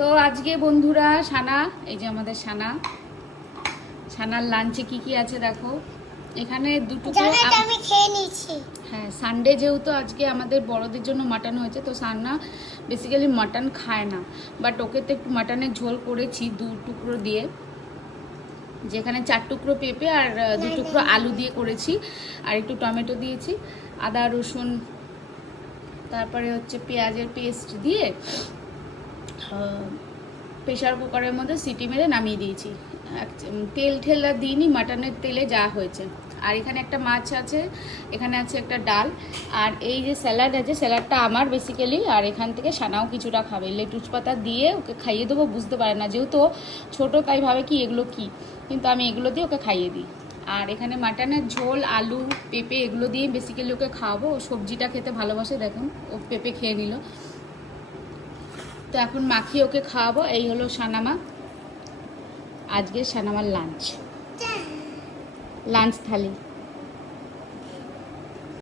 তো আজকে বন্ধুরা সানা, এই যে আমাদের সানার লাঞ্চে কি কি আছে দেখো। এখানে আমি খেয়ে নিয়েছি। হ্যাঁ, সানডে যেহেতু আজকে আমাদের বড়দের জন্য মাটন হয়েছে, তো সানা বেসিক্যালি মাটন খায় না, বাট ওকে তো একটু মাটনের ঝোল করেছি 2 টুকরো দিয়ে, যেখানে 4 টুকরো পেঁপে আর 2 টুকরো আলু দিয়ে করেছি, আর একটু টমেটো দিয়েছি, আদা রসুন, তারপরে হচ্ছে পেঁয়াজের পেস্ট দিয়ে প্রেশার কুকারের মধ্যে সিটি মেরে নামিয়ে দিয়েছি। তেল ঠেলা দিইনি, মাটনের তেলে যা হয়েছে। আর এখানে একটা মাছ আছে, এখানে আছে একটা ডাল, আর এই যে স্যালাড আছে, স্যালাডটা আমার বেসিক্যালি, আর এখান থেকে সানাও কিছুটা খাবে। লেটুস পাতা দিয়ে ওকে খাইয়ে দেবো, বুঝতে পারে না যেহেতু ছোটো, তাই ভাবে কি এগুলো কি, কিন্তু আমি এগুলো দিয়ে ওকে খাইয়ে দিই। আর এখানে মাটনের ঝোল, আলু, পেঁপে এগুলো দিয়ে বেসিক্যালি ওকে খাওয়াবো। ও সবজিটা খেতে ভালোবাসে, দেখুন ও পেঁপে খেয়ে নিল। তো এখন মাখিয়ে ওকে খাওয়াবো। এই হলো সানামা, আজকে সানামার লাঞ্চ থালি।